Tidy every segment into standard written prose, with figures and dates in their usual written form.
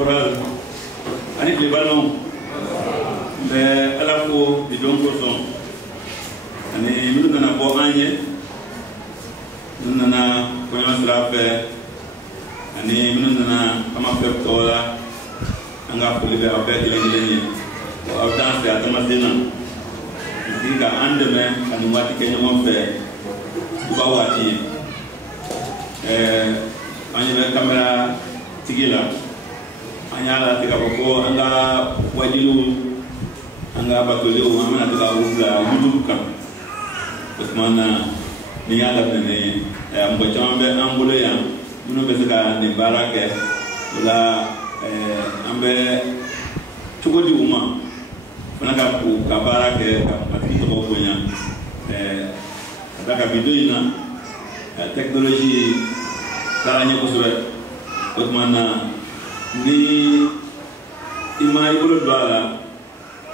choral ani le ballon le ala ko di don ko son ani minnu nana bɔ an ye minnu nana kɔɲɔ sira fɛ ani minnu nana kama fɛ tɔgɔ la an ka foli bɛ aw bɛɛ kelen kelen ye aw t'an fɛ a tamasen na sigi ka an dɛmɛ ka nin waati kɛ ɲɔgɔn fɛ duba waati ye an ɲɛ bɛ kamera tigi la an y'a latigɛ k'a fɔ ko an ka wajiliw an ka batolenw an bɛna to ka u bila YouTube kan o tuma na ni y'a daminɛ mɔgɔ caman bɛ an bolo yan minnu bɛ se ka nin baara kɛ o la an bɛ cogo di u ma fana ka baara kɛ ka matigi tɔgɔ bonya ka taa ka bi don in na technology taara ɲɛ kosɛbɛ o tuma na ni i ma i bolo don a la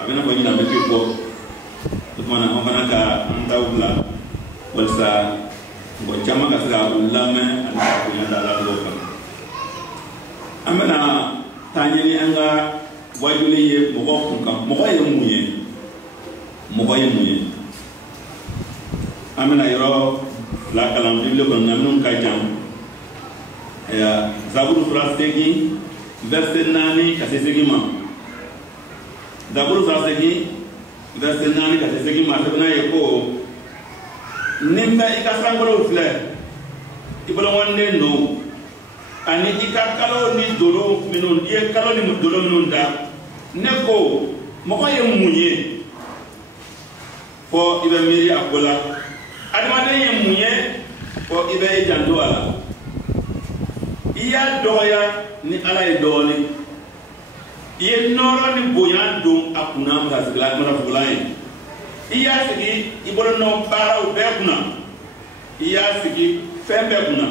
a bɛ n'a fɔ ɲinan bɛ k'i bɔ o tuma na an fana ka an taw bila walasa mɔgɔ caman ka se ka u lamɛn ani ka bonya da la dɔw kan an bɛna taa ɲini an ka wajuli ye mɔgɔ kun kan mɔgɔ ye mun ye mɔgɔ ye mun ye an bɛna yɔrɔ fila kalan bibili kɔnɔ na minnu ka jan Zaburu sura 8 verset 4 ka se 8 ma Zaburu sura 8 verset 4 ka se 8 ma sɛbɛnna ye ko ni bɛ i ka sankɔrɔw filɛ i boloŋɔninen don ani i ka kalo ni dolo minnu i ye kalo ni dolo minnu da ne ko mɔgɔ ye mun ye fɔ i bɛ miiri a ko la adamaden ye mun ye fɔ i bɛ i janto a la i y'a dɔgɔya ni ala ye dɔɔnin i ye nɔɔrɔ ni bonya don a kunna marafugulan ye i y'a sigi i bolonɔ baaraw bɛɛ kunna i y'a sigi fɛn bɛɛ kunna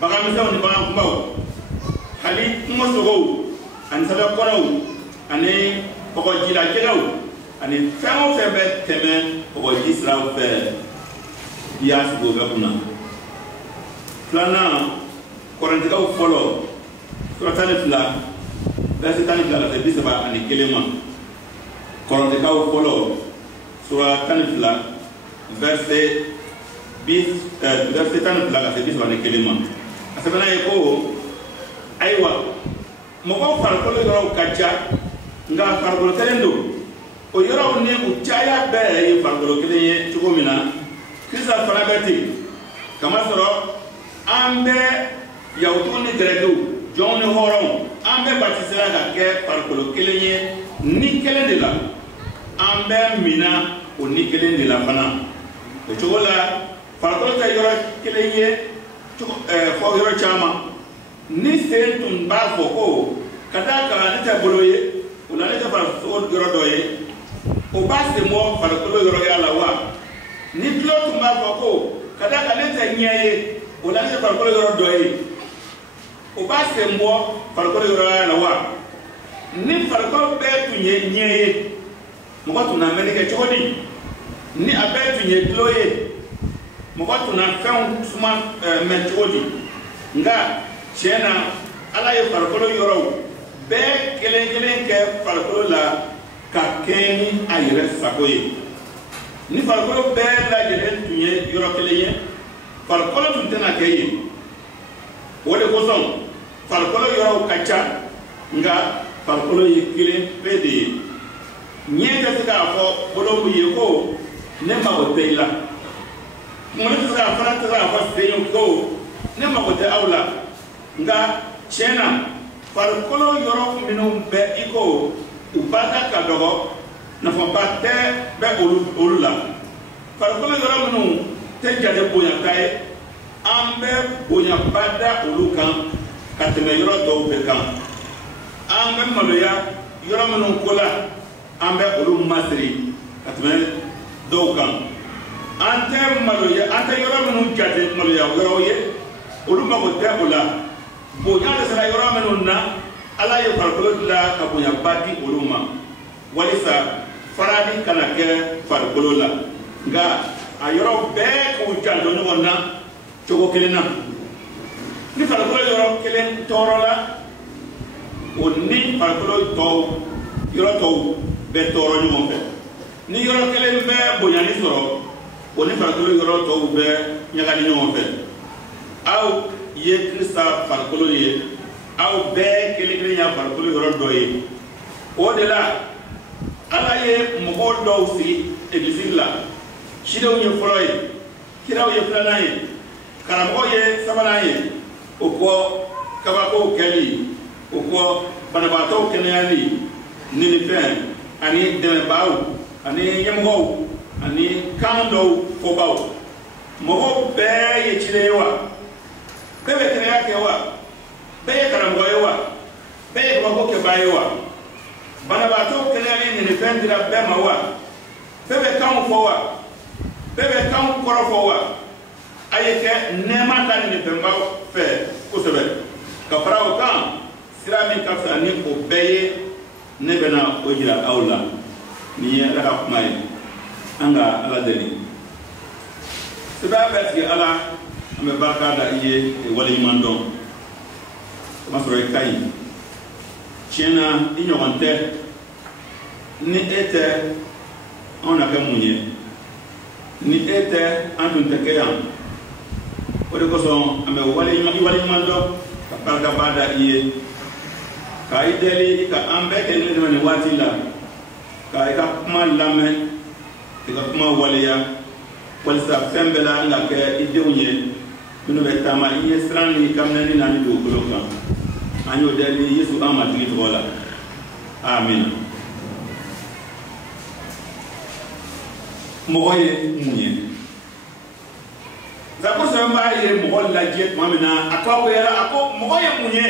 baganmisɛnw ni bagan kunbaw hali kungosogow ani sɛbɛkɔrɔw ani kɔgɔjilajɛgɛw ani fɛn o fɛn bɛ tɛmɛ kɔgɔji siraw fɛ i y'a sigi o bɛɛ kunna filanan kɔrɔntigɛw fɔlɔ sura 12 verset 12 ka se 31 ma kɔrɔntigɛw fɔlɔ sura 12 verset 12 ka se 31 ma a sɛbɛnna ye ko ayiwa mɔgɔw farikolo yɔrɔw ka ca nka farikolo kelen don o yɔrɔw ni u caya bɛɛ ye farikolo kelen ye cogo min na Kirista fana bɛ ten kamasɔrɔ an bɛ Yahudiw ni Gɛrɛkɛw jɔnw ni hɔrɔnw an bɛɛ batisera ka kɛ farikolo kelen ye ni kelen de la an bɛɛ mina o ni kelen de la fana o cogo la farikolo tɛ yɔrɔ kelen ye fɔ yɔrɔ caman ni sen tun b'a fɔ ko ka d'a kan ne tɛ bolo ye o la ne tɛ farikolo yɔrɔ dɔ ye o b'a sen bɔ farikolo yɔrɔ la wa ni tulo tun b'a fɔ ko ka d'a kan ne tɛ ɲɛ ye o la ne tɛ farikolo yɔrɔ dɔ ye o b'a sen bɔ farikolo yɔrɔ la wa ni farikolo bɛɛ tun ye ɲɛ ye mɔgɔ tun na mɛnni kɛ cogo di ni a bɛɛ tun ye tulo ye mɔgɔ tun na fɛnw suma mɛn cogo di nka tiɲɛ na ala ye farikolo yɔrɔw bɛɛ kelen kelen kɛ farikolo la ka kɛɲɛ ni a yɛrɛ sago ye ni farikolo bɛɛ lajɛlen tun ye yɔrɔ kelen ye farikolo tun tɛna kɛ yen o de kosɔn farikolo yɔrɔw ka ca nka farikolo ye kelen pe de ye ɲɛ tɛ se k'a fɔ bolo mun ye ko ne mago tɛ i la kunkolo tɛ se k'a fana tɛ se k'a fɔ sen ko ne mago tɛ aw la nka tiɲɛ na farikolo yɔrɔ minnu bɛ i ko u barika ka dɔgɔ nafaba tɛ bɛ olu la farikolo yɔrɔ minnu tɛ jate bonyata ye an bɛ bonyaba da olu kan ka tɛmɛ yɔrɔ dɔw bɛɛ kan an bɛ maloya yɔrɔ minnu ko la an bɛ olu masiri ka tɛmɛ dɔw kan an tɛ maloya an tɛ yɔrɔ minnu jate maloya yɔrɔw ye olu mago tɛ o la bonya de sera yɔrɔ minnu na ala ye farikolo dilan ka bonyaba di olu ma walisa farali kana kɛ farikolo la nka a yɔrɔ bɛɛ k'u janto ɲɔgɔn na cogo kelen na ni farikolo yɔrɔ kelen tɔɔrɔ la o ni farikolo tɔw yɔrɔ tɔw bɛ tɔɔrɔ ɲɔgɔn fɛ ni yɔrɔ kelen bɛ bonyani sɔrɔ o ni farikolo yɔrɔ tɔw bɛ ɲagali ɲɔgɔn fɛ aw ye Kirista farikolo ye aw bɛɛ kelen kelen ya farikolo yɔrɔ dɔ ye o de la Ala ye mɔgɔ dɔw sigi église la cidenw ye fɔlɔ ye kiraw ye filanan ye karamɔgɔ ye sabanan ye o kɔ kabakow kɛli o kɔ banabaatɔw kɛnɛyali ninifɛn ani dɛmɛbaaw ani ɲɛmɔgɔw ani kan dɔw fɔbaw mɔgɔw bɛɛ ye ciden ye wa bɛɛ bɛ kɛnɛya kɛ wa bɛɛ ye karamɔgɔ ye wa bɛɛ ye kabako kɛbaa ye wa banabaatɔw kɛnɛyali ninifɛn dira bɛɛ ma wa bɛɛ bɛ kanw fɔ wa bɛɛ bɛ kanw kɔrɔfɔ wa a ye kɛ nɛɛma ta ninifɛnbaw fɛ kosɛbɛ ka fara o kan sira min ka fisa ni o bɛɛ ye ne bɛna o jira aw la nin ye Ala ka kuma ye an ka Ala deli sɛbɛn bɛ sigi Ala an bɛ barika da i ye waleɲuman dɔn o ma sɔrɔ i ka ɲi tiɲɛ na i ɲɔgɔn tɛ ni e tɛ anw na kɛ mun ye ni e tɛ an tun tɛ kɛ yan o de kosɔn an bɛ waleɲuman dɔn ka barikaba da i ye ka i deli ka an bɛɛ kɛ ne dɛmɛ nin waati la ka i ka kuma lamɛn i ka kuma waleya walisa fɛn bɛɛ la an ka kɛ i denw ye minnu bɛ taama i ye siran ni kaminɛni n'a ni dugukolo kan an y'o deli Yesu an matigi tɔgɔ la amina mɔgɔ ye mun ye Zakosɛbɛn b'a ye mɔgɔ lajɛ tuma min na a tɔgɔyara a ko mɔgɔ ye mun ye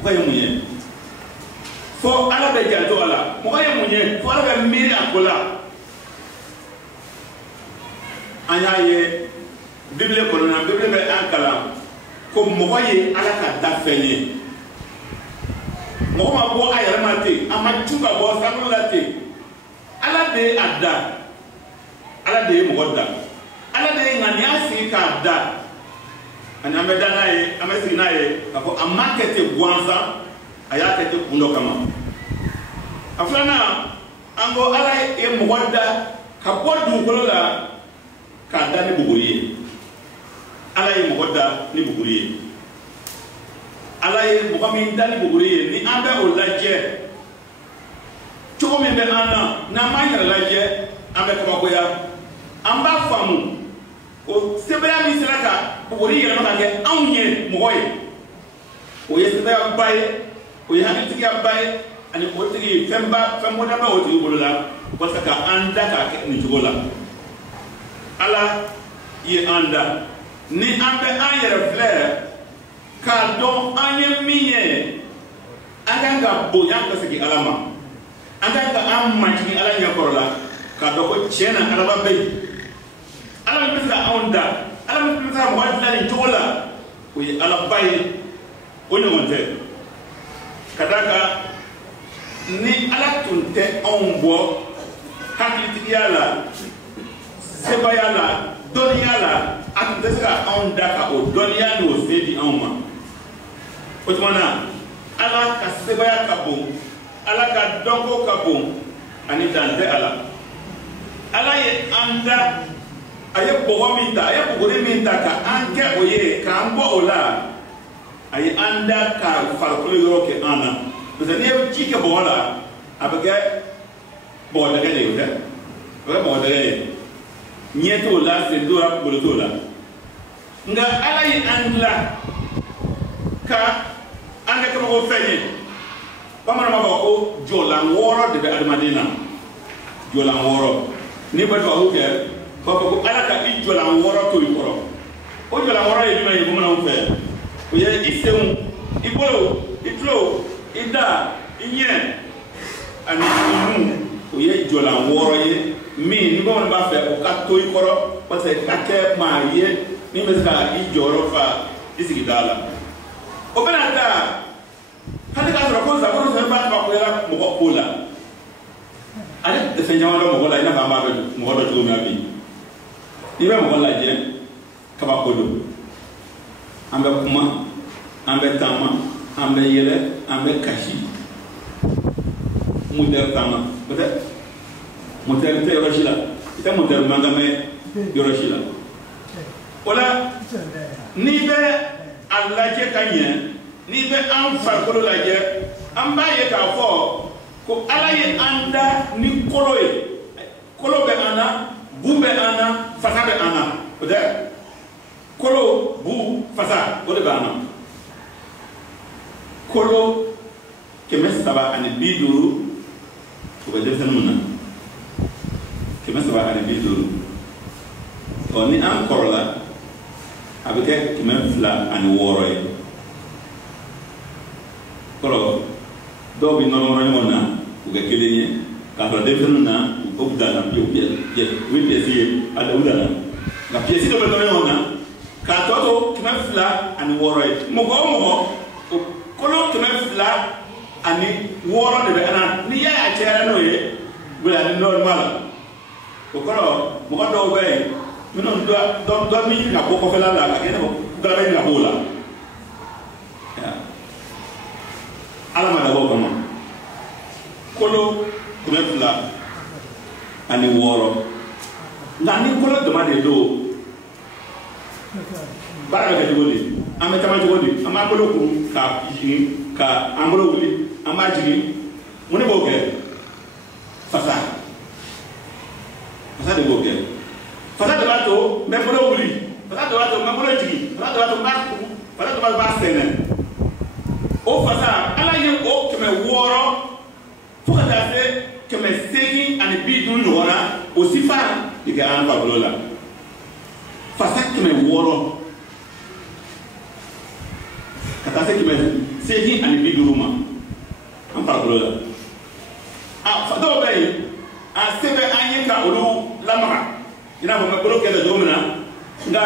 mɔgɔ ye mun ye fo Ala bɛ janto a la mɔgɔ ye mun ye fo Ala bɛ miiri a ko la an y'a ye Bibili kɔnɔ na Bibili bɛ an kalan ko mɔgɔ ye Ala ka dafɛn ye mɔgɔ ma bɔ a yɛrɛ ma ten a ma cu ka bɔ sankolo la ten Ala de ye a da Ala de ye mɔgɔ da Ala de ye ŋaniya sigi k'a da ani an bɛ da n'a ye an bɛ sigi n'a ye k'a fɔ a ma kɛ ten gansan a y'a kɛ ten kun dɔ kama a filanan an ko Ala ye mɔgɔ da ka bɔ dugukolo la k'a da ni buguri ye Ala ye mɔgɔ da ni buguri ye Ala ye mɔgɔ min da ni buguri ye ni an bɛ o lajɛ cogo min bɛ an na n'an m'an yɛrɛ lajɛ an bɛ kabakoya an b'a faamu o sɛbɛya min sera ka buguri yɛlɛma ka kɛ anw ye mɔgɔ ye o ye sɛbɛyaba ye o ye hakilitigiya ba ye ani o tigi fɛn bɔda bɛ o tigi bolo la walasa ka an da k'a kɛ nin cogo la Ala ye an da ni an bɛ an yɛrɛ filɛ k'a dɔn an ye min ye an kan ka bonya ka segin Ala ma an kan ka an majigin Ala ɲɛkɔrɔ la k'a dɔn ko tiɲɛ na Ala bɛ yen Ala min bɛ se ka anw da Ala min bɛ se ka mɔgɔ dilan nin cogo la o ye Ala ba ye o ɲɔgɔn tɛ ka d'a kan ni Ala tun tɛ anw bɔ hakilitigiya la sebaya la dɔnniya la a tun tɛ se ka anw da ka o dɔnniya ni o se di anw ma o tuma na Ala ka sebaya ka bon Ala ka dɔnko ka bon ani dan tɛ a la Ala ye an da a ye bɔgɔ min ta a ye buguri min ta ka an kɛ o ye k'an bɔ o la a ye an da ka farikolo yɔrɔ kɛ an na parce que n'i ye ji kɛ bɔgɔ la a bɛ kɛ bɔgɔdɛgɛ de ye o tɛ a bɛ kɛ bɔgɔdɛgɛ ye ɲɛ t'o la sen t'o la kunkolo t'o la nka Ala ye an dilan ka an kɛ kabako fɛn ye bamananw b'a fɔ ko jɔlan wɔɔrɔ de bɛ adamaden na jɔlan wɔɔrɔ n'i bɛ tubabu kɛ b'a fɔ ko Ala ka i jɔlan wɔɔrɔ to i kɔrɔ o jɔlan wɔɔrɔ ye jumɛn ye bamananw fɛ o ye i senw i bolo i tulo i da i ɲɛ ani i nun o ye jɔlan wɔɔrɔ ye min ni bamananw b'a fɛ o ka to i kɔrɔ walasa i ka kɛ maa ye min bɛ se ka i jɔyɔrɔ fa i sigida la o bɛna taa hali k'a sɔrɔ ko Zakosɛbɛn b'a kabakoyala mɔgɔ ko la ale tɛ fɛn caman dɔn mɔgɔ la i n'a fɔ an b'a dɔn mɔgɔ dɔ cogo min na bi n'i bɛ mɔgɔ lajɛ kabako don an bɛ kuma an bɛ taama an bɛ yɛlɛ an bɛ kasi moteur kama peut-être moteur tɛ yɔrɔ si la i tɛ moteur mankan mɛn yɔrɔ si la o la n'i bɛ a lajɛ ka ɲɛ n'i bɛ an farikolo lajɛ an b'a ye k'a fɔ ko Ala ye an da ni kolo ye kolo bɛ an na bu bɛ an na fasa bɛ an na peut-être kolo bu fasa o de bɛ an na kolo 350 o bɛ denmisɛnninw na 350 ɔ ni an kɔrɔla a bɛ kɛ 260 ye kɔrɔ dɔw bɛ nɔrɔ ɲɔgɔn na u kɛ kelen ye k'a sɔrɔ denmisɛnninw na o bɛ dan na u bɛ piyɛsi ye a u dan na nka piyɛsi dɔ bɛ nɔrɔ ɲɔgɔn na k'a tɔ to 260 ye mɔgɔ o mɔgɔ o kolo 260 de bɛ an na n'i y'a ye a cayara n'o ye wulani dɔɔni b'a la o kɔrɔ mɔgɔ dɔw bɛ yen minnu dɔ min ka bɔ kɔfɛla la ka kɛ ne dɔ bɛ ka b'o la Ala ma dabɔ o kama kolo 260 nka ni kolo dama de don baara bɛ kɛ cogo di an bɛ taama cogo di an b'an bolo kuru ka jigin ka an bolo wuli an b'a jigin mun de b'o kɛ fasa de b'o kɛ fasa de b'a to n bɛ bolo wuli fasa de b'a to n bɛ bolo jigin fasa de b'a to n b'a kuru fasa de b'a sɛnɛ o fasa Ala ye o 600 fo ka taa se 850 ɲɔgɔn na o sifa de kɛ an farikolo la fasa 600 ka taa se 850 ma an farikolo la a dɔw bɛ yen a se bɛ an ye ka olu lamaga i n'a fɔ n bɛ bolo kɛlɛ cogo min na nka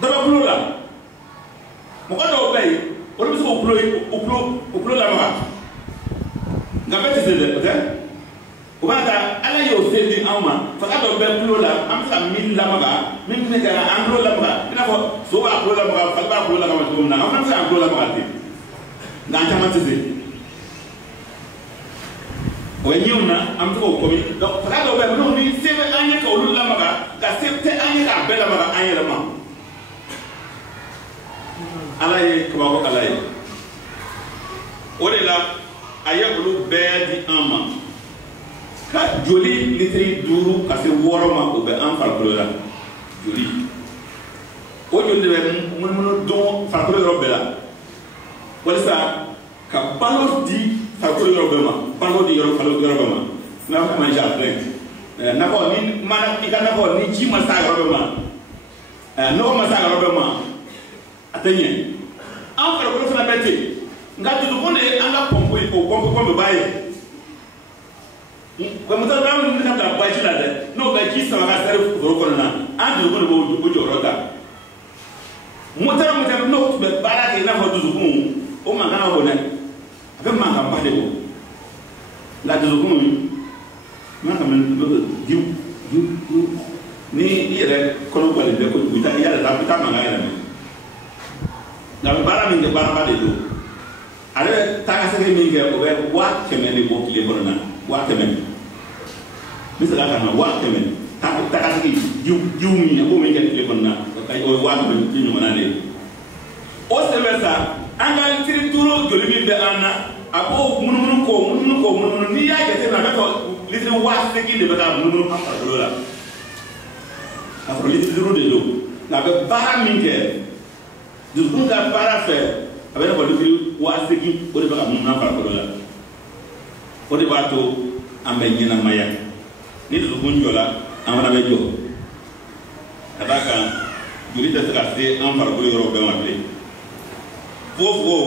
dɔ bɛ kulo la mɔgɔ dɔw bɛ yen olu bɛ se k'u kulo lamaga nka bɛɛ tɛ se dɛ o tɛ o b'a ta Ala y'o se di anw ma fasa dɔ bɛ kulo la an bɛ se ka min lamaga min bɛ se ka an kulo lamaga i n'a fɔ so b'a kulo lamaga fasa b'a kulo lamaga cogo min na an fana bɛ se k'an kulo lamaga ten nka an caman tɛ se o ye ɲɛw na an bɛ se k'o kɔmi donc fasa dɔw bɛ yen minnu ni se bɛ an ye ka olu lamaga nka se tɛ an ye k'a bɛɛ lamaga an yɛrɛ ma Ala ye kabako Ala ye o de la a ye olu bɛɛ di an ma ka joli litiri 5 ka se 6 ma o bɛ an farikolo la joli o joli de bɛ munumunu don farikolo yɔrɔ bɛɛ la walasa ka balo di farikolo yɔrɔ bɛɛ ma balo di farikolo yɔrɔ bɛɛ ma n'a fɔ ma jardin nakɔ ni mana i ka nakɔ ni ji ma s'a yɔrɔ bɛɛ ma nɔgɔ ma s'a yɔrɔ bɛɛ ma a tɛ ɲɛ an farikolo fana bɛ ten nka dusukun de ye an ka pɔnpu ye o pɔnpu ba ye wa moteur bɛ an minnu bɛ bila baji la dɛ n'o bɛ ji sama ka sɛri foro kɔnɔ na an dusukun de b'o jɔyɔrɔ ta moteur n'o tun bɛ baara kɛ i n'a fɔ dusukun o mankan ka bon dɛ a bɛ mankan ba de bɔ nka dusukun mankan bɛ diw ni i yɛrɛ kɔnɔ bɔlen bɛ kojugu i yɛrɛ la i bɛ taa mankan yɛrɛ mɛn nka a bɛ baara min kɛ baaraba de don ale bɛ taakasegin min kɛ o bɛ 100 de bɔ tile kɔnɔ na 100 misala ka na 100 taakasegin jiw min a b'o min kɛ tile kɔnɔ na o ye 100 ɲɔgɔnna de ye o sɛbɛn sa an ka litiri 5 joli min bɛ an na a b'o munumunu n'i y'a jateminɛ a bɛ fɔ litiri 80 de bɛ ka munumunu an farikolo la a fɔra litiri 5 de don nka a bɛ baara min kɛ dusukun ka baara fɛ a bɛ fɔ litiri 80 o de bɛ ka munumunu an farikolo la o de b'a to an bɛ ɲɛnamaya ni dusukun jɔra an fana bɛ jɔ ka d'a kan joli tɛ se ka se an farikolo yɔrɔ bɛɛ ma bilen fogofogo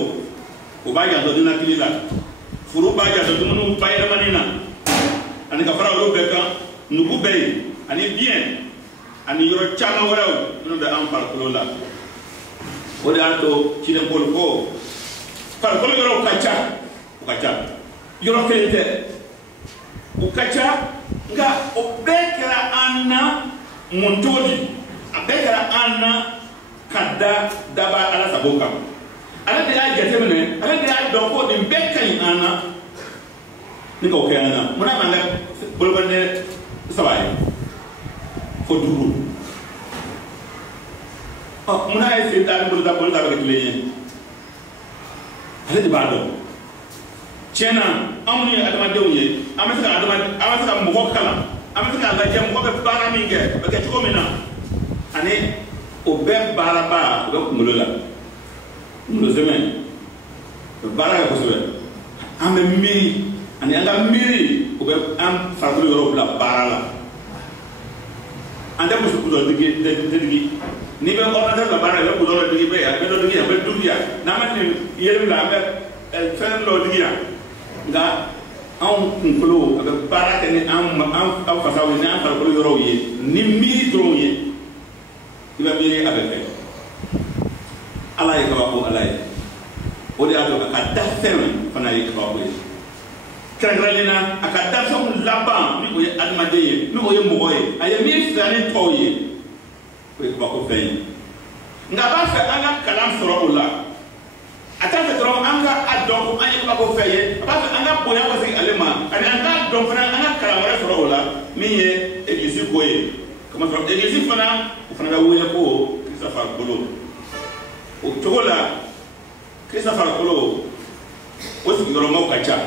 o b'a janto ninakili la furu b'a janto dumuni bayɛlɛmani na ani ka fara olu bɛɛ kan nugu bɛ yen ani biyɛn ani yɔrɔ caman wɛrɛw minnu bɛ an farikolo la o de y'a to ciden pɔli ko farikolo yɔrɔw ka ca yɔrɔ kelen tɛ u ka ca nka o bɛɛ kɛra an na mun cogo di a bɛɛ kɛra an na ka da daba Ala sago kan ala de y'a jateminɛ ala de y'a dɔn ko nin bɛɛ ka ɲi an na ni k'o kɛ an na munna b'an ka bolomanden 3 ye fo 5 munna ye sen ta ni bolo ta bɛ kɛ kelen ye ale de b'a dɔn tiɲɛna anw ni adamadenw ye an bɛ se ka mɔgɔ kalan an bɛ se k'a lajɛ mɔgɔ bɛ baara min kɛ o bɛ kɛ cogo min na ani o bɛɛ baaraba o bɛ kunkolo la kunkolo sɛmɛ o bɛ baara kɛ kosɛbɛ an bɛ miiri ani an ka miiri o bɛ an farikolo yɔrɔ bila baara la an tɛ muso dɔ digi n'i bɛ ordinateur la baara la i bɛ dɔ digi bɛ yan i bɛ dɔ digi yan i bɛ digi yan n'an bɛ nin yɛlɛli la an bɛ fɛn dɔ digi yan nka anw kunkolo a bɛ baara kɛ ni an fasaw ye ni an farikolo yɔrɔw ye ni miiri dɔrɔn ye i bɛ miiri a bɛ kɛ ala ye kabako ala ye o de y'a to a ka da fɛn fana ye kabako ye kɛrɛnkɛrɛnnen na a ka da fɛnw laban ni o ye adamaden ye ni o ye mɔgɔ ye a ye min fila ni tɔw ye o ye kabako fɛn ye nka a b'a fɛ an ka kalan sɔrɔ o la a t'a fɛ dɔrɔn an ka a dɔn ko an ye kabako fɛn ye a b'a fɛ an ka bonya ka segin ale ma ani an k'a dɔn fana an ka kalan wɛrɛ sɔrɔ o la min ye egilizi ko ye kamasɔrɔ egilizi fana o fana bɛ wele ko kirisa farikolo o cogo la kirisa farikolo o sigiyɔrɔmaw ka ca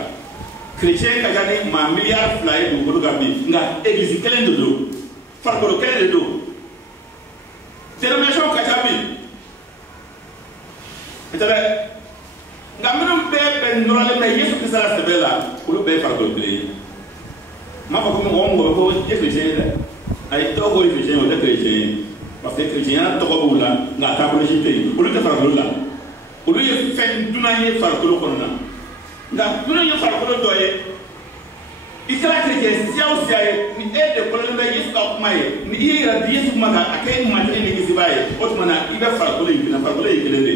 kerecɛn ka ca ni maa miliyari 2 ye dugukolo kan bi nka egilizi kelen de don farikolo kelen de don dénomination ka ca bi n'o tɛ dɛ nka minnu bɛɛ bɛ nɔrɔlen bɛ Yesu Kirista la sɛbɛn la olu bɛɛ ye farikolo kelen ye n m'a fɔ ko mɔgɔ o mɔgɔ bɛ fɔ i ye kerecɛn ye dɛ ayi dɔw ko ye kerecɛn ye o tɛ kerecɛn ye parce que kerecɛnya tɔgɔ b'u la nka a taabolo si tɛ yen olu tɛ farikolo la olu ye fɛn dunan ye farikolo kɔnɔna nka dunan ye farikolo dɔ ye i kɛra kerecɛn siya o siya ye ni e de kɔlɔlen bɛ Yesu ka kuma ye ni i y'i yɛrɛ di Yesu kuma kan a kɛ matigi ni kisiba ye o tuma na i bɛ farikolo in kelen farikolo ye kelen de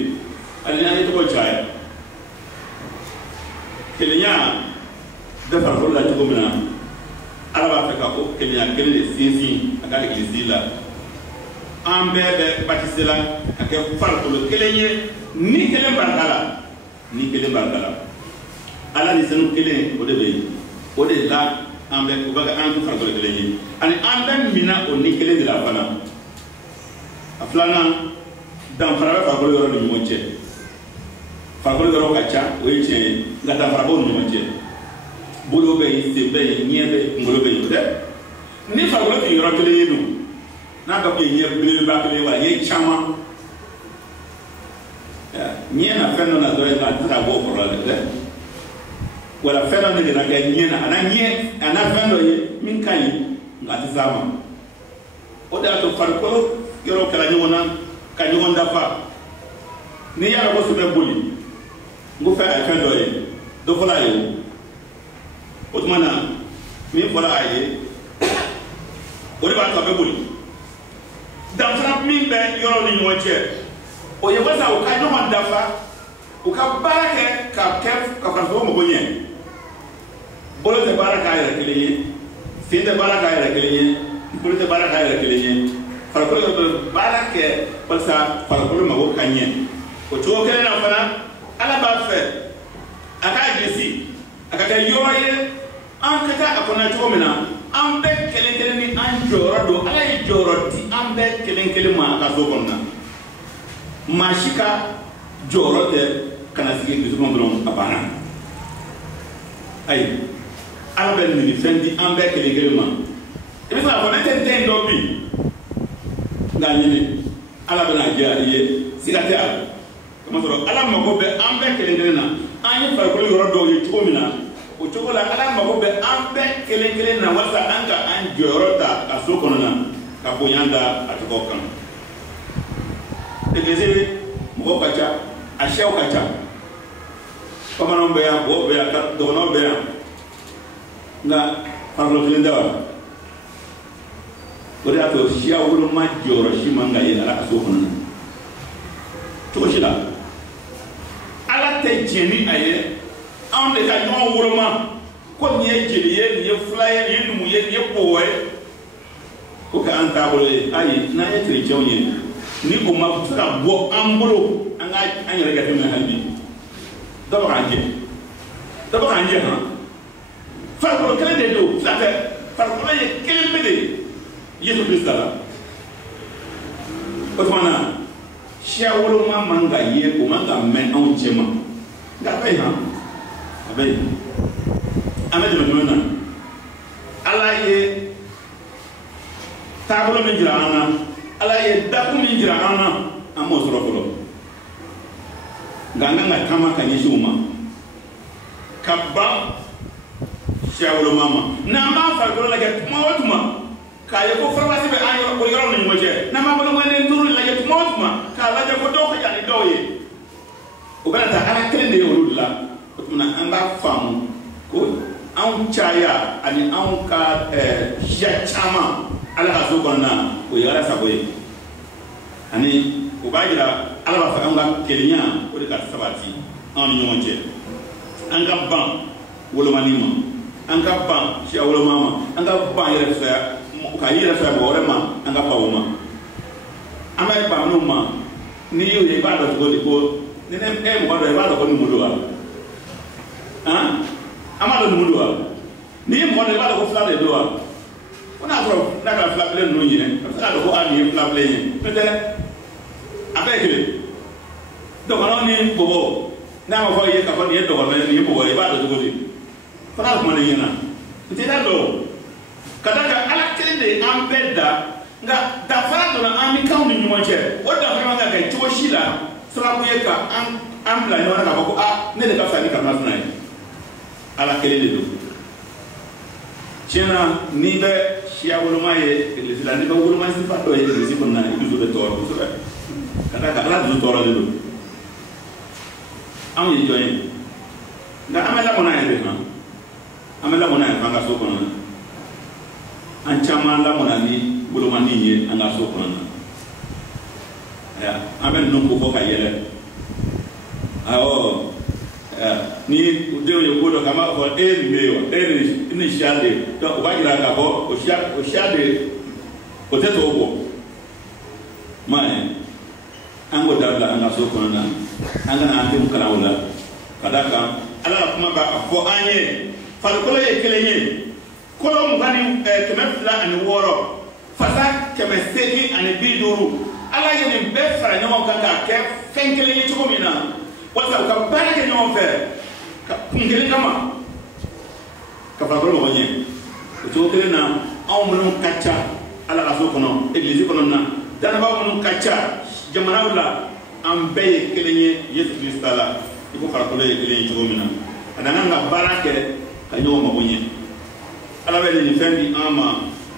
ani n'an ye tɔgɔ caya kelenya bɛ farikolo la cogo min na ala b'a fɛ ka o kelenya kelen de sinsin a ka egilizi la an bɛɛ bɛ batise la ka kɛ farikolo kelen ye ni kelen barika la ni kelen barika la ala ni sanu kelen o de bɛ yen o de la an bɛ o bɛ kɛ an farikolo kelen ye ani an bɛ mina o ni kelen de la fana a filanan danfara bɛ farikolo yɔrɔ ni ɲɔgɔn cɛ farikolo yɔrɔ ka ca o ye tiɲɛ ye nka danfara b'o ni ɲɔgɔn cɛ bolo bɛ yen sen bɛ yen ɲɛ bɛ yen kunkolo bɛ yen o dɛ ni farikolo tun yɔrɔ kelen ye dun n'a ka kɛ ɲɛ belebeleba kelen ye wa ɲɛ caman ɲɛ na fɛn dɔ na dɔrɔn a tɛ se ka bɔ o kɔrɔ la dɛ wala fɛn dɔ de nana kɛ ɲɛ na a na fɛn dɔ ye min ka ɲi nka a tɛ s'a ma o de y'a to farikolo yɔrɔ kɛra ɲɔgɔn na ka ɲɔgɔn dafa n'i y'a dɔn ko so bɛ boli n ko fɛn a ye fɛn dɔ ye dɔ fɔra a ye o tuma na min fɔra a ye o de b'a to a bɛ boli danfara min bɛ yɔrɔ ni ɲɔgɔn cɛ o ye walasa u ka ɲɔgɔn dafa u ka baara kɛ ka farikolo mago ɲɛ bolo tɛ baara k'a yɛrɛ kelen ye sen tɛ baara k'a yɛrɛ kelen ye bolo tɛ baara k'a yɛrɛ kelen ye farikolo yɛrɛ bɛ baara kɛ walasa farikolo mago ka ɲɛ o cogo kelen na fana ala b'a fɛ a k'a gesi a ka kɛ yɔrɔ ye an ka taa a kɔnɔ cogo min na an bɛɛ kelen kelen ni an jɔyɔrɔ don ala ye jɔyɔrɔ di an bɛɛ kelen kelen ma a ka so kɔnɔna maa si ka jɔyɔrɔ tɛ kana sigi dusukun dɔrɔn a banna ayi ala bɛ nin fɛn di an bɛɛ kelen kelen ma i bɛ se k'a fɔ ne tɛ den dɔ bi nka ɲini ala bɛ n'a diya i ye siga tɛ a la kamasɔrɔ ala mago bɛ an bɛɛ kelen kelen na an ye farikolo yɔrɔ dɔw ye cogo min na o cogo la ala mago bɛ an bɛɛ kelen kelen na walasa an ka an jɔyɔrɔ ta a so kɔnɔna ka bonya da a tɔgɔ kan egilizi mɔgɔw ka ca a sɛw ka ca bamananw bɛ yan bɔw bɛ yan dɔgɔnɔw bɛ yan nka farikolo kelen tɛ wa o de y'a to siya woloma jɔyɔrɔ si man ka ye ala ka so kɔnɔna cogo si la ala tɛ diɲɛ ni a ye anw de ka ɲɔgɔn woloma ko nin ye jeli ye nin ye fila ye nin ye numu ye nin ye bɔgɔ ye ko kɛ an taabolo ye ayi n'an ye kerecɛnw ye ni o ma se ka bɔ an bolo an yɛrɛ jateminɛ hali bi dɔ bɛ k'an jɛ han farikolo kelen de don fila tɛ farikolo ye kelen pe de ye Yesu Kirista la o tuma na siya woloma man ka ye o man ka mɛn anw cɛ ma nka a bɛ yen han a bɛ yen an bɛ tɛmɛ jumɛn na Ala ye taabolo min jira an na Ala ye dakun min jira an na an m'o sɔrɔ fɔlɔ nka an kan ka taama ka ɲɛsin o ma ka ban siya woloma ma n'an b'an farikolo lajɛ tuma o tuma k'a ye ko farabasi bɛ an yɔrɔ o yɔrɔ ni ɲɔgɔn cɛ n'an b'an bolomaden duuru lajɛ tuma o tuma k'a lajɛ ko dɔw ka jan ni dɔw ye o bɛna taa Ala kelen de ye olu de la o tuma an b'a faamu ko anw caya ani anw ka siya caman Ala ka so kɔnɔna o ye Ala sago ye ani o b'a jira Ala b'a fɛ anw ka kelenya o de ka sabati anw ni ɲɔgɔn cɛ an ka ban wolomani ma an ka ban siya woloma ma an ka ban yɛrɛ fɛ ka yɛrɛ fɛ mɔgɔ wɛrɛ ma an ka ban o ma an bɛ ban n'o ma n'i y'o ye i b'a dɔn cogo di ko ni ne mɔgɔ dɔ ye i b'a dɔn ko numu don wa an b'a dɔn numu don wa n'i ye mɔgɔ dɔ ye i b'a dɔn ko fila de don wa ko n'a sɔrɔ n'a ka fila bilen ninnu ɲinɛ a bɛ se k'a dɔn ko nin ye fila bilen ye n'o tɛ a bɛɛ ye kelen dɔgɔnɔ ni bɔbɔ n'a ma fɔ i ye k'a fɔ nin ye dɔgɔnɔ ye nin ye bɔbɔ ye i b'a dɔn cogo di fana kuma ne ɲɛna n tɛ taa dɔn ka d'a kan Ala kelen de ye an bɛɛ da nka danfara donna an ni kanw ni ɲɔgɔn cɛ o danfara man kan ka kɛ cogo si la sababu ye ka an bila ɲɔgɔn na k'a fɔ ko ne de ka fisa ni Karuna Sina ye Ala kelen de don tiɲɛna n'i bɛ siya woloma ye egilizi la n'i bɛ woloma sifa dɔ ye egilizi kɔnɔna na i dusu bɛ tɔɔrɔ kosɛbɛ ka d'a kan Ala dusu tɔɔrɔlen don anw ye jɔn ye nka an bɛ lamɔ n'a yɛrɛ de kan an bɛ lamɔ n'a yɛrɛ an ka so kɔnɔ an caman lamɔna ni wolomani ye an ka so kɔnɔ an bɛ ninnu ko fɔ ka yɛlɛ awɔ ni denw ye ko dɔ k'an b'a fɔ e nin bɛ yen wa e ni siya de donc o b'a jira k'a fɔ o siya de o tɛ tɔw bɔ maa ye an k'o dabila an ka so kɔnɔ na an kana an denw kalan o la ka d'a kan Ala ka kuma b'a fɔ an ye farikolo ye kelen ye kolo 2,206 fasa 850 Ala ye nin bɛɛ fara ɲɔgɔn kan k'a kɛ fɛn kelen ye cogo min na walasa u ka baara kɛ ɲɔgɔn fɛ ka kun kelen kama ka farikolo mɔgɔ ɲɛ o cogo kelen na anw minnu ka ca Ala ka so kɔnɔ egilizi kɔnɔ na danaba minnu ka ca jamanaw la an bɛɛ ye kelen ye Yesu Kirista la i ko farikolo ye kelen ye cogo min na a n'an ka baara kɛ ka ɲɔgɔn mago ɲɛ Ala bɛ nin fɛn di an ma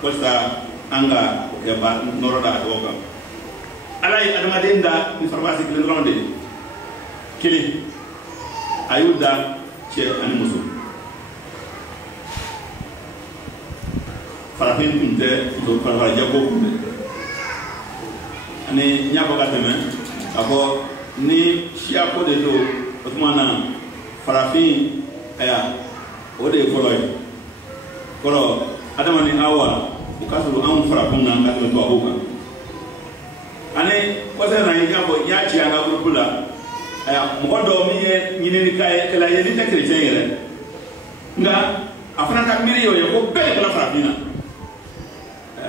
walasa an ka kɛ nɔrɔ da a tɔgɔ kan Ala ye adamaden da ni farabasi kelen dɔrɔn de ye kelen a y'u da cɛ ani muso farafin tun tɛ muso farafarajɛko kun tɛ ani n y'a fɔ ka tɛmɛ k'a fɔ ni siya ko de don o tuma na farafin o de ye fɔlɔ ye kɔrɔ Adama ni Awa o ka sɔrɔ anw farafin na ka tɛmɛ tubabuw kan ani kɔsɛ na i k'a fɔ n y'a ci an ka groupe la mɔgɔ dɔw min ye ɲininikɛla ye ni tɛ chrétien yɛrɛ nka a fana ka miiri y'o ye ko bɛɛ de bɔra farafin na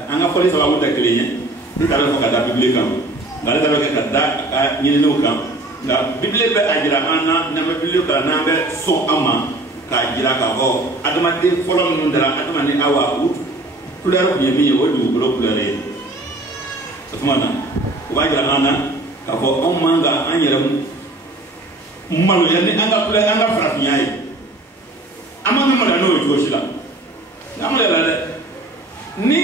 an ka fɔli sababu tɛ kelen ye ne taara fɔ ka da Bibili kan nka ale taara kɛ ka da a ka ɲininiw kan nka Bibili bɛ a jira an na n'an bɛ Bibili kalan n'an bɛ sɔn an ma k'a jira k'a fɔ adamaden fɔlɔ minnu dara Adama ni Awa u couleur tun ye min ye o ye dugukolo couleur ye o tuma na o b'a jira an na k'a fɔ anw man ka an yɛrɛ maloya ni an ka farafinya ye an man ka maloya n'o ye cogo si la n'an maloya dɛ ni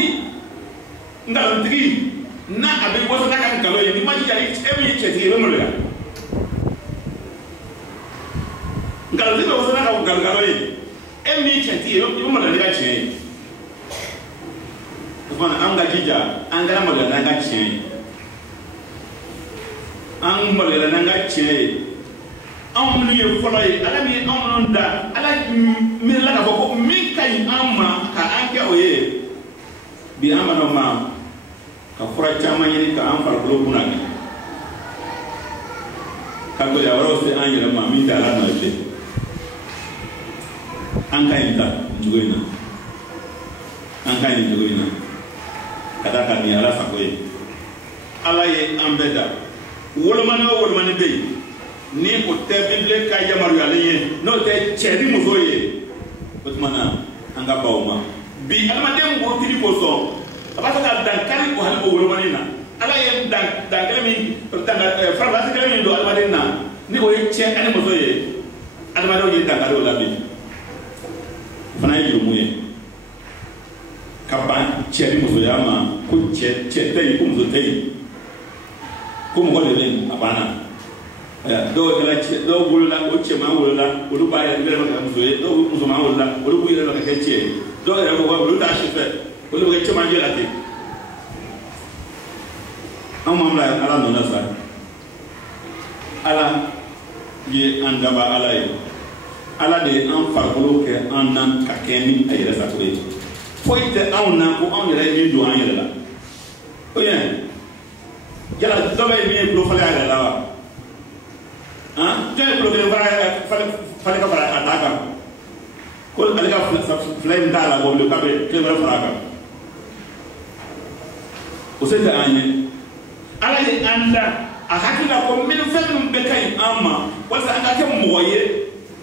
nkalonitigi n'a a bɛ waso n'a ka nkalon ye ni ma jija e min ye cɛtigi ye i bɛ maloya nkalonitigi bɛ waso n'a ka nkalon ye e min ye cɛtigi ye i bɛ maloya n'i ka tiɲɛ ye o tuma an ka jija an kana maloya n'an ka tiɲɛ ye an maloya n'an ka tiɲɛ ye anw minnu ye fɔlɔ ye Ala min ye anw minnu da Ala miirila k'a fɔ ko min ka ɲi an ma ka an kɛ o ye bi an ma dɔn ma ka fura caman ɲini ka an farikolo kunna kɛ ka gɛlɛya wɛrɛw se an yɛrɛ ma min tɛ ala nɔ ye bilen an ka ɲi ta nin cogo in na an ka ɲi nin cogo in na ka da ka nin ala sago ye ala ye an bɛɛ da wolomani o wolomani bɛ yen ni o tɛ bibile ka yamaruyalen ye n'o tɛ cɛ ni muso ye o tuma na an ka baw ma bi adamaden wotiri kosɔn a b'a fɛ ka dankari o hali o wolomani na ala ye dan kelen min farafasi kelen min don adamaden na ni o ye cɛ ani muso ye adamadenw ye dankari o la bi o fana ye jurumu ye ka ban cɛ ni musoya ma ko cɛ tɛ yen ko muso tɛ yen ko mɔgɔ de bɛ yen a banna dɔw kɛra cɛ dɔw wolola o cɛman wolola olu b'a yɛrɛ bɛ kɛ muso ye dɔw musoman wolola olu b'u yɛrɛ bɛ ka kɛ cɛ ye dɔw yɛrɛ ko olu t'a si fɛ olu bɛ kɛ cɛmancɛ la ten an m'an bila ala nɔ na sa ala ye an daba ala ye ala de ye an farikolo kɛ an na ka kɛ ni a yɛrɛ sago ye foyi tɛ anw na ko anw yɛrɛ ye don an yɛrɛ la o ye yala dɔ bɛ min ye tulo falen a yɛrɛ la wa jɔn ye tulo kelen falen ka fara a t'a kan ko ale ka fila in t'a la bɔ bilen k'a bɛ kelen wɛrɛ fara a kan o se tɛ an ye ala ye an da a hakili la ko minnu fɛn minnu bɛ ka ɲi an ma walasa an ka kɛ mɔgɔ ye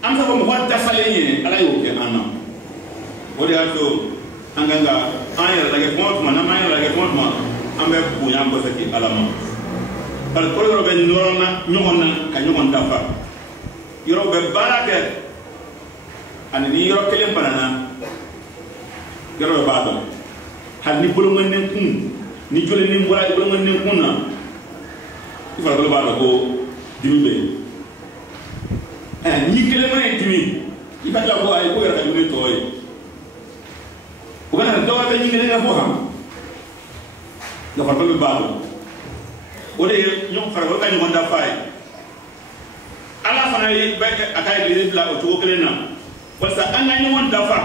an bɛ se ka mɔgɔ dafalen ye ala y'o kɛ an na o de y'a to an kan ka an yɛrɛ lajɛ kuma o tuma n'an m'an yɛrɛ lajɛ kuma o tuma an bɛ bonya kɔfɛ ala ma farikolo yɔrɔ bɛ nɔrɔ na ɲɔgɔn na ka ɲɔgɔn dafa yɔrɔ bɛ baara kɛ ani ni yɔrɔ kelen banana yɔrɔ bɛ b'a dɔn hali ni boloŋɔniden kun ni joli ni bɔra boloŋɔniden kun na i farikolo b'a dɔn ko dimi bɛ yen ni kelen mana ye dimi i ka tila ko ayi ko yɛrɛ ka jugu ni tɔw ye o bɛ na dɔw bɛ ɲi kelen kɛ fo han nka farikolo bɛ b'a dɔn o de ye farikolo ka ɲɔgɔn dafa ye ala fana ye a ka egilizi bila o cogo kelen na walasa an ka ɲɔgɔn dafa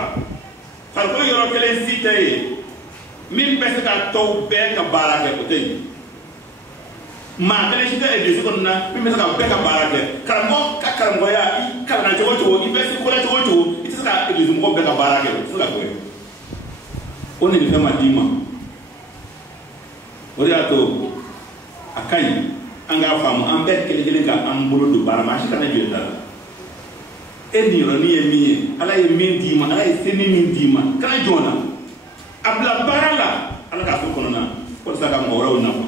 farikolo yɔrɔ kelen si tɛ yen min bɛ se ka tɔw bɛɛ ka baara kɛ o tɛ yen maa kelen si tɛ egilizi kɔnɔ na min bɛ se ka bɛɛ ka baara kɛ karamɔgɔ ka karamɔgɔya i kalanna cogo o cogo i bɛ se ko la cogo o cogo i tɛ se ka egilizi mɔgɔ bɛɛ ka baara kɛ o tɛ se ka kɛ o ni fɛn ma d'i ma o de y'a to a ka ɲi an k'a faamu an bɛɛ kelen kelen ka an bolo don baara ma a si kana joli ta la e nin yɔrɔnin ye min ye ala ye min d'i ma ala ye seni min d'i ma kana jɔn na a bila baara la ala k'a to kɔnɔna walasa ka mɔgɔ wɛrɛw nafa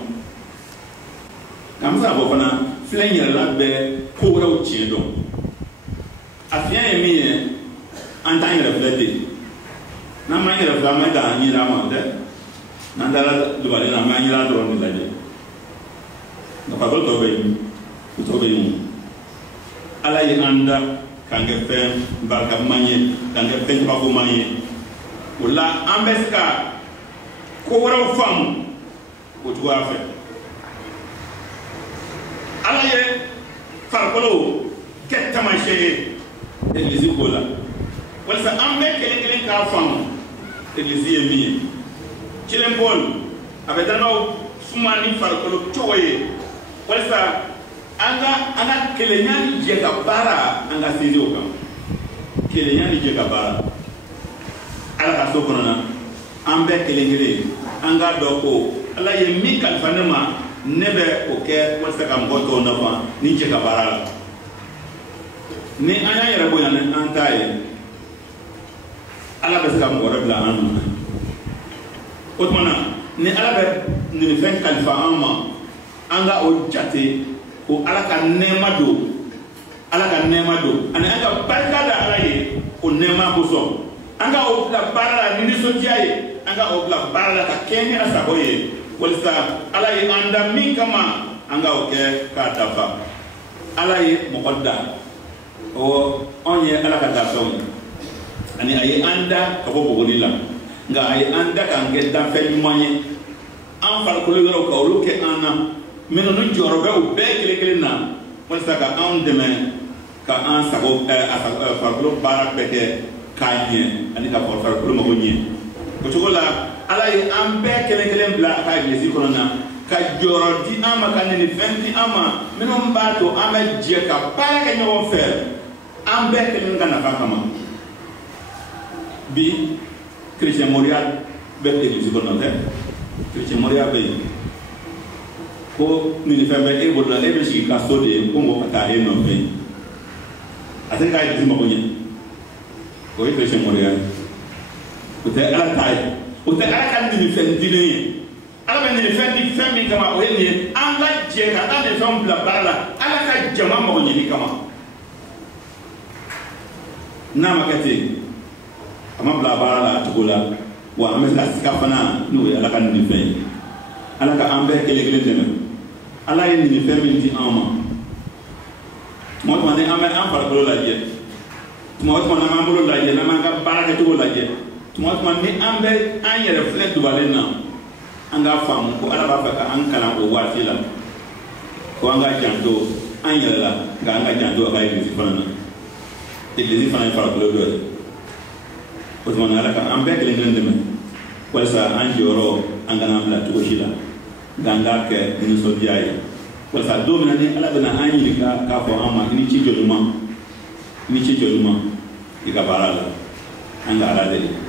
k'an bɛ se ka bɔ fana filɛ in yɛrɛ la bɛɛ ko wɛrɛw tiɲɛ dɔn a fiɲɛ ye min ye an t'an yɛrɛ filɛ ten n'an m'an yɛrɛ filɛ an bɛ k'an ɲin'a ma dɛ n'an taara dubalen na an b'an ɲin'a dɔrɔn de lajɛ nka dɔ bɛ yen o tɔ bɛ yen ala ye an da k'an kɛ fɛn barikaman ye k'an kɛ fɛn camankoman ye o la an bɛ se ka ko wɛrɛw faamu o cogoya fɛ ala ye farikolo kɛ taamasiyɛn ye egilizi ko la walasa an bɛɛ kelen kelen k'a faamu egilizi ye min ye cilen paul a bɛ danaw suma ni farikolo cogo ye walasa an ka kelenya ni jɛ ka baara an ka sinsin o kan kelenya ni jɛ ka baara ala ka so kɔnɔna an bɛɛ kelen kelen an k'a dɔn ko ala ye min kalifa ne ma ne bɛ o kɛ walasa ka mɔgɔ tɔw nafa ni jɛ ka baara la ni an y'an yɛrɛ bonya ni an t'a ye ala bɛ se ka mɔgɔ wɛrɛ bila an nɔ o tuma na ni ala bɛ nin fɛn kalifa an ma an ka o jate ko ala ka nɛɛma don ani an ka barika da ala ye o nɛɛma kosɔn an ka o bila baara la ni nisɔndiya ye an ka o bila baara la ka kɛ ni a sago ye walasa ala ye an da min kama an ka o kɛ k'a dafa ala ye mɔgɔ da anw ye ala ka dafɛnw ye ani a ye an da ka bɔ bɔgɔli la nka a ye an da k'an kɛ danfɛn ɲuman ye an farikolo yɔrɔ ka olu kɛ an na minnu ni jɔyɔrɔ bɛ o bɛɛ kelen kelen na walasa ka anw dɛmɛ ka an sago farikolo baara bɛɛ kɛ k'a ɲɛ ani ka farikolo mago ɲɛ o cogo la ala ye an bɛɛ kelen kelen bila a ka église kɔnɔ na ka jɔyɔrɔ di an ma ka nin fɛn di an ma minnu b'a to an bɛ jɛ ka baara kɛ ɲɔgɔn fɛ an bɛɛ kelen ka nafa kama bi chrétien moriya bɛ église kɔnɔ tɛ chrétien moriya bɛ yen ko nin fɛn bɛ e bolo la e bɛ sigi ka so de ye ko mɔgɔ ka taa e nɔfɛ yen a tɛ k'a di mɔgɔ ɲɛ o ye chrétien moriya ye o tɛ ala ta ye o tɛ ala ka nin fɛn dilen ye ala bɛ nin fɛn di fɛn min kama o ye nin ye an ka jɛ ka taa nin fɛnw bila baara la ala ka jama mɔgɔ ɲini kama n'a ma kɛ ten a ma bila baara la a cogo la wa an bɛ se ka siga fana n'o ye ala ka nin fɛn ye ala ka an bɛɛ kelen kelen dɛmɛ ala ye nin fɛn min di an ma tuma o tuma ni an bɛ an farikolo lajɛ tuma o tuma n'an b'an bolo lajɛ n'an b'an ka baara kɛcogo lajɛ tuma o tuma ni an bɛ an yɛrɛ filɛ dubalen na an k'a faamu ko ala b'a fɛ ka an kalan o waati la ko an ka janto an yɛrɛ la nka an ka janto a ka église fana na église fana ye farikolo dɔ ye o tuma na ala ka an bɛɛ kelen kelen dɛmɛ walasa an jɔyɔrɔ an kana bila cogo si la nka an k'a kɛ ni nisɔndiya ye walasa don min na ni ala bɛna an ɲininka k'a fɔ an ma i ni ci jɔ ɲuman i ni ci jɔ ɲuman i ka baara la an ka ala deli